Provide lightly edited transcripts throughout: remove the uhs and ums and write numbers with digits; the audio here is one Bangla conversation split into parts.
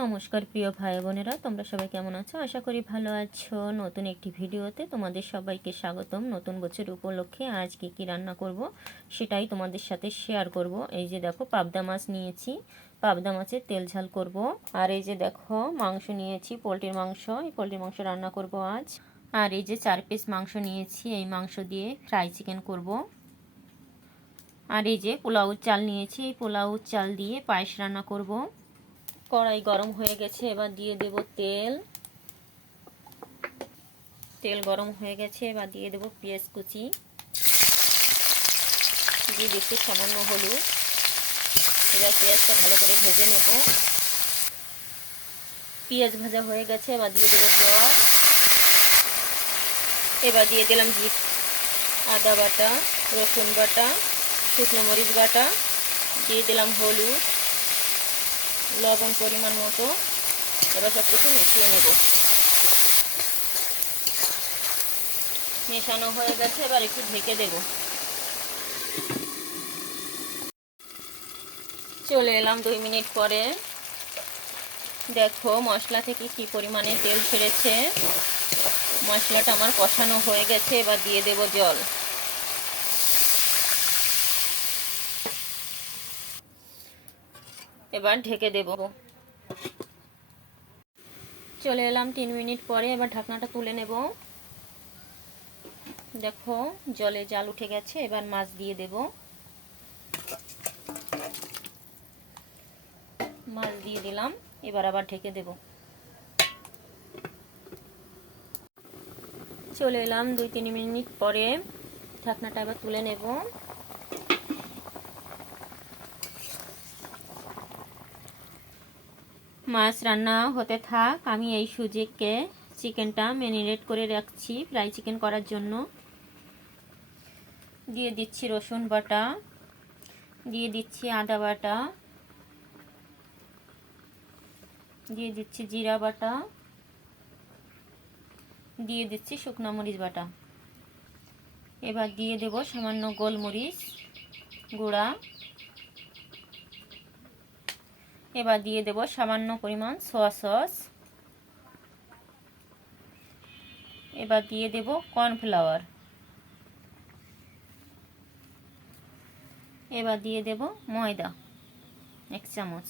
নমস্কার প্রিয় ভাই বোনেরা, তোমরা সবাই কেমন আছো? আশা করি ভালো আছো। নতুন একটি ভিডিওতে তোমাদের সবাইকে স্বাগতম। নতুন বছর উপলক্ষে আজ কী রান্না করব সেটাই তোমাদের সাথে শেয়ার করব। এই যে দেখো, পাবদা মাছ নিয়েছি, পাবদা মাছের তেল ঝাল করব। আর এই যে দেখো, মাংস নিয়েছি, পোলট্রির মাংস। এই পোলট্রির মাংস রান্না করব আজ। আর এই যে 4 পিস মাংস নিয়েছি, এই মাংস দিয়ে ফ্রাই চিকেন করব। আর এই যে পোলাও চাল নিয়েছি, এই পোলাও চাল দিয়ে পায়েস রান্না করব। কড়াই গরম হয়ে গেছে, এবার দিয়ে দেব তেল। তেল গরম হয়ে গেছে, এবার দিয়ে দেব পেঁয়াজ কুচি, দিয়ে দিচ্ছি সামান্য হলুদ। এবার পেঁয়াজটা ভালো করে ভেজে নেব। পেঁয়াজ ভাজা হয়ে গেছে, এবার দিয়ে দেবো জল। এবার দিয়ে দিলাম আদা বাটা, রসুন বাটা, শুকনো মরিচ বাটা, দিয়ে দিলাম হলুদ, লবণ পরিমাণ মতো। এবার সব কিছু মিশিয়ে নেব। মেশানো হয়ে গেছে, এবার একটু ঢেকে দেব। চলে এলাম 2 মিনিট পরে। দেখো মশলা থেকে কি পরিমাণে তেল ছেড়েছে। মশলাটা আমার কষানো হয়ে গেছে, এবার দিয়ে দেব জল। এবার ঢেকে দেব। চলে এলাম 3 মিনিট পরে, এবার ঢাকনাটা তুলে নেব। দেখো জলে জাল উঠে গেছে, এবার মাছ দিয়ে দেব। মাছ দিয়ে দিলাম, এবার আবার ঢেকে দেব। চলে এলাম 2-3 মিনিট পরে, ঢাকনাটা এবার তুলে নেব। মাছ রান্না হতে থাক, আমি এই সুযোগে চিকেনটা ম্যারিনেট করে রাখছি ফ্রাই চিকেন করার জন্য। দিয়ে দিচ্ছি রসুন বাটা, দিয়ে দিচ্ছি আদা বাটা, দিয়ে দিচ্ছি জিরা বাটা, দিয়ে দিচ্ছি শুকনো মরিচ বাটা। এবার দিয়ে দেব সামান্য গোলমরিচ গুঁড়া। এবার দিয়ে দেব সামান্য পরিমাণ সয়া সস। এবার দিয়ে দেব কর্নফ্লাওয়ার। এবার দিয়ে দেব ময়দা 1 চামচ।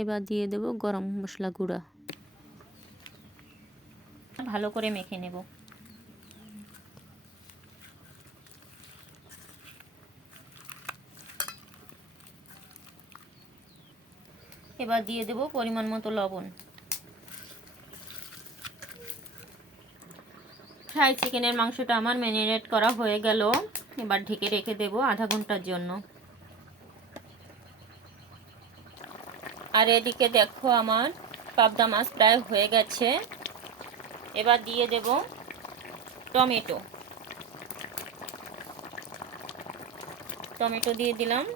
এবার দিয়ে দেব গরম মশলা গুঁড়া। ভালো করে মেখে নেব। এবার দিয়ে দেব পরিমাণ মতো লবণ। ফ্রাই চিকেনের মাংসটা আমার ম্যারিনেট করা হয়ে গেল। এবার ঢেকে রেখে দেব আধা ঘন্টার জন্য। আর এদিকে দেখো, আমার পাবদা মাছ প্রায় হয়ে গেছে। এবার দিয়ে দেব টমেটো। টমেটো দিয়ে দিলাম।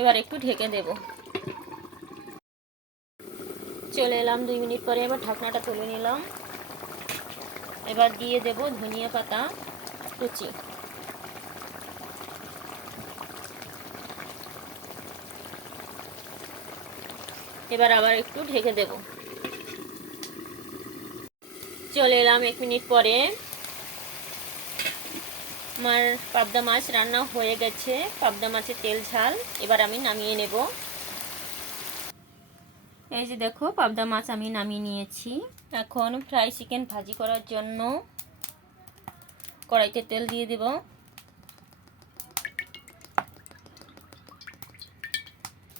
এবার একটু ঢেকে দেব। চলে এলাম 2 মিনিট পরে, এবার ঢাকনাটা তুলে নিলাম। এবার দিয়ে দেব ধনিয়া পাতা কুচি। এবার আবার একটু ঢেকে দেব। চলে এলাম 1 মিনিট পরে। আমার পাবদা মাছ রান্না হয়ে গেছে, পাবদা মাছের তেল ঝাল। এবার আমি নামিয়ে নেব। এই যে দেখো, পাবদা মাছ আমি নামিয়ে নিয়েছি। এখন ফ্রাই চিকেন ভাজি করার জন্য কড়াইতে তেল দিয়ে দেব।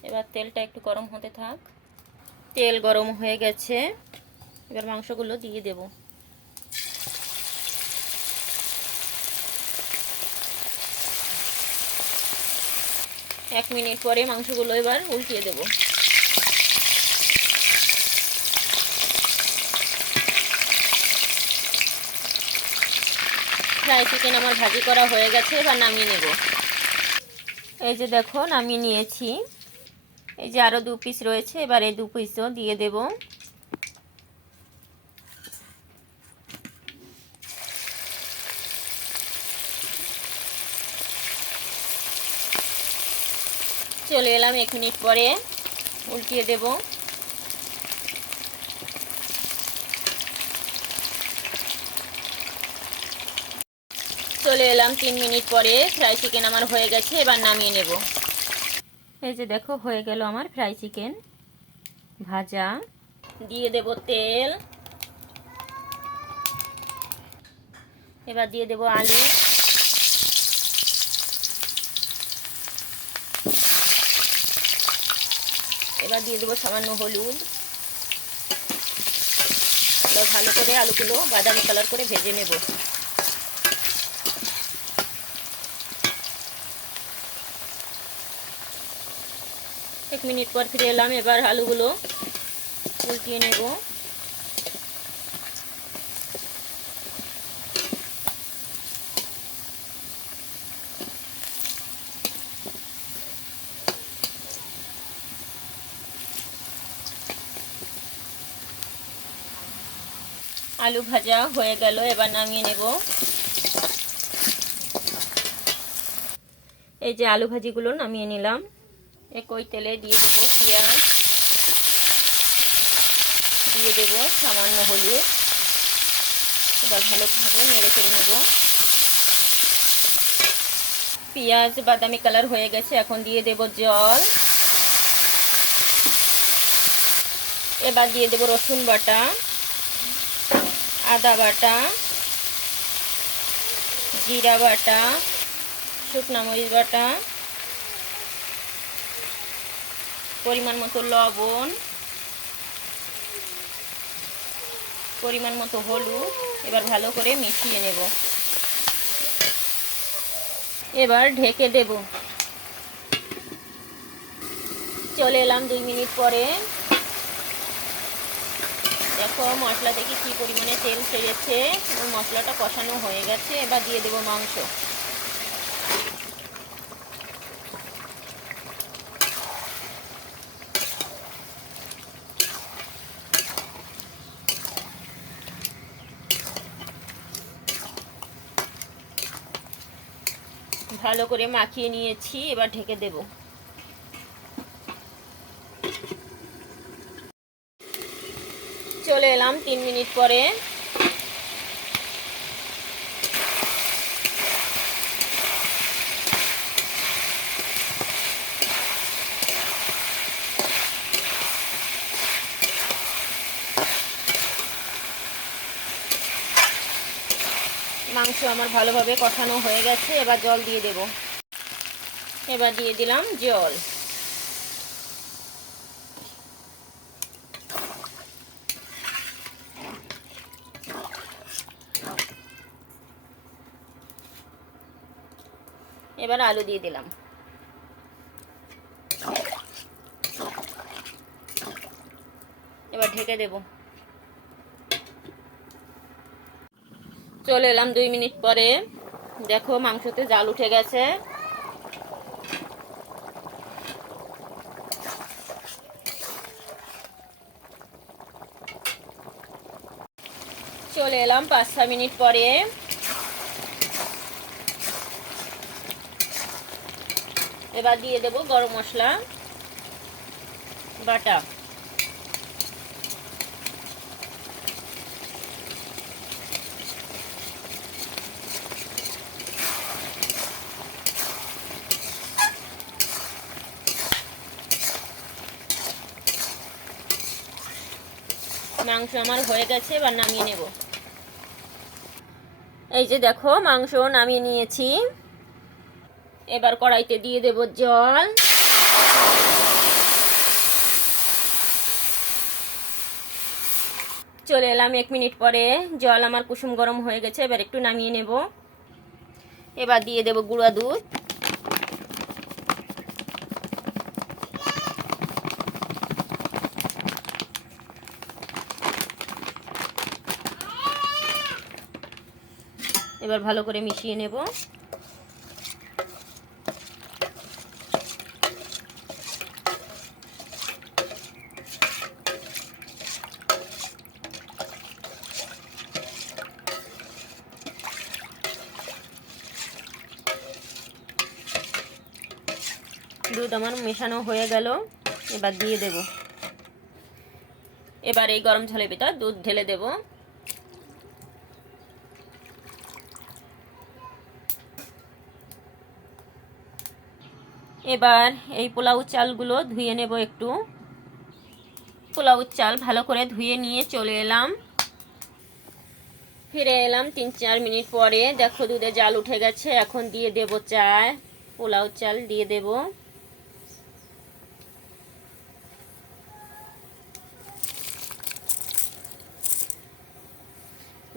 এবার তেলটা একটু গরম হতে থাক। তেল গরম হয়ে গেছে, এবার মাংসগুলো দিয়ে দেব। এক মিনিট পরে মাংসগুলো এবার উল্টিয়ে দেব। ফ্রাই চিকেন আমার ভাজি করা হয়ে গেছে, এবার নামিয়ে নেব। এই যে দেখো, নামিয়ে নিয়েছি। এই যে আরও 2 পিস রয়েছে, এবার এই 2 পিসও দিয়ে দেব। চলে এলাম 1 মিনিট পরে, উল্টিয়ে দেব। চলে এলাম 3 মিনিট পরে, ফ্রাই চিকেন আমার হয়ে গেছে, এবার নামিয়ে নেব। এই যে দেখো হয়ে গেল আমার ফ্রাই চিকেন ভাজা। দিয়ে দেব তেল, এবার দিয়ে দেব আলু, এবার দিয়ে দেবো সামান্য হলুদ। এবার ভালো করে আলুগুলো বাদামি কালার করে ভেজে নেব। এক মিনিট পর ফিরে এলাম, এবার আলুগুলো উল্টিয়ে নেব। আলু ভাজা হয়ে গেল, এবার নামিয়ে নেব। এই যে আলু ভাজিগুলো নামিয়ে নিলাম। একই তেলে দিয়ে দেবো পেঁয়াজ, দিয়ে দেব সামান্য হলুদ। এবার ভালোভাবে নেড়ে চেড়ে নেব। পেঁয়াজ বাদামি কালার হয়ে গেছে, এখন দিয়ে দেব জল। এবার দিয়ে দেব রসুন বাটা, আদা বাটা, জিরা বাটা, শুকনো মরিচ বাটা, পরিমাণ মতো লবণ, পরিমাণ মতো হলুদ। এবার ভালো করে মিশিয়ে নেব। এবার ঢেকে দেব। চলে এলাম 2 মিনিট পরে। দেখো মশলা থেকে কি পরিমাণে তেল ছেড়েছে, মশলাটা কষানো হয়ে গেছে। এবার দিয়ে দেব মাংস। ভালো করে মাখিয়ে নিয়েছি, এবার ঢেকে দেব। চলে এলাম 3 মিনিট পরে। মাংস আমার ভালোভাবে কষানো হয়ে গেছে, এবার জল দিয়ে দেব। এবার দিয়ে দিলাম জল। এবার আলু দিয়ে দিলাম। এবার ঢেকে দেব। চলে এলাম 2 মিনিট পরে। দেখো মাংসতে জাল উঠে গেছে। চলে এলাম 5-6 মিনিট পরে। এবার দিয়ে দেব গরম মশলা বাটা। মাংস আমার হয়ে গেছে, এবার নামিয়ে নেব। এই যে দেখো মাংস নামিয়ে নিয়েছি। এবার কড়াইতে দিয়ে দেব জল। চলে এলাম 1 মিনিট পরে। জল আমার কুসুম গরম হয়ে গেছে, এবার একটু নামিয়ে নেব। এবার দিয়ে দেব গুঁড়া দুধ। এবার ভালো করে মিশিয়ে নেব। দুধ আমার মেশানো হয়ে গেল, এবার দিয়ে দেব। এবার এই গরম ঝোলের ভিতর দুধ ঢেলে দেব। এবার এই পোলাও চালগুলো ধুয়ে নেব একটু। পোলাও চাল ভালো করে ধুয়ে নিয়ে চলে এলাম। ফিরে এলাম 3-4 মিনিট পরে। দেখো দুধে জাল উঠে গেছে। এখন দিয়ে দেব চাল, পোলাও চাল দিয়ে দেব।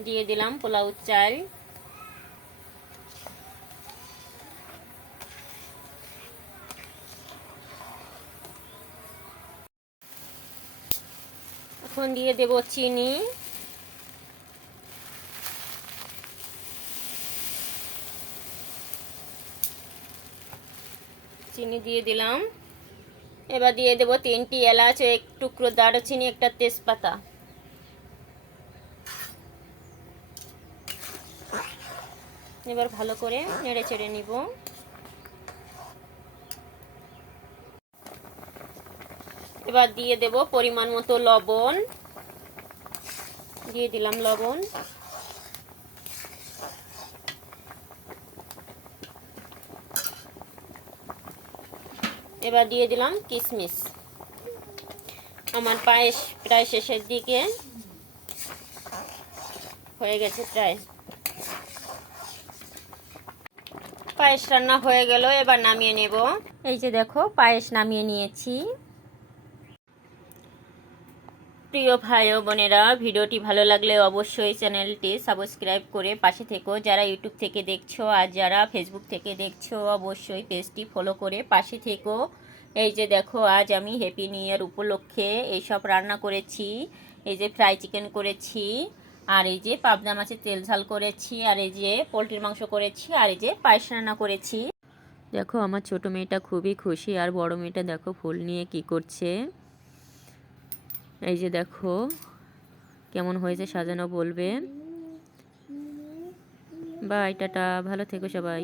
দিয়ে দিলাম পোলাও চাল। এখন দিয়ে দেব চিনি। চিনি দিয়ে দিলাম। এবার দিয়ে দেব 3টি এলাচ, এক টুকরো দারুচিনি, একটা তেজপাতা। এবার ভালো করে নেড়ে চেড়ে নিব। এবার দিয়ে দেব পরিমাণ মতো লবণ। দিয়ে দিলাম লবণ। এবার দিয়ে দিলাম কিশমিশ। আমার পায়েস প্রায় শেষের দিকে, হয়ে গেছে প্রায়। পায়েস রান্না হয়ে গেল, এবার নামিয়ে নেব। এই যে দেখো পায়েস নামিয়ে নিয়েছি। প্রিয় ভাই ও বোনেরা, ভিডিওটি ভালো লাগলে অবশ্যই চ্যানেলটি সাবস্ক্রাইব করে পাশে থেকো। যারা ইউটিউব থেকে দেখছো আর যারা ফেসবুক থেকে দেখছো অবশ্যই পেজটি ফলো করে পাশে থেকো। এই যে দেখো আজ আমি হ্যাপি নিউ ইয়ার উপলক্ষে এইসব রান্না করেছি। এই যে ফ্রাই চিকেন করেছি, আর এই যে পাবদা মাছের তেল ঝাল করেছি, আর এই যে পোলট্রির মাংস করেছি, আর এই যে পায়েস রান্না করেছি। দেখো আমার ছোট মেয়েটা খুবই খুশি, আর বড় মেয়েটা দেখো ফুল নিয়ে কি করছে। এই যে দেখো কেমন হয়েছে সাজানো বলবে। বাই, টাটা, ভালো থেকো সবাই।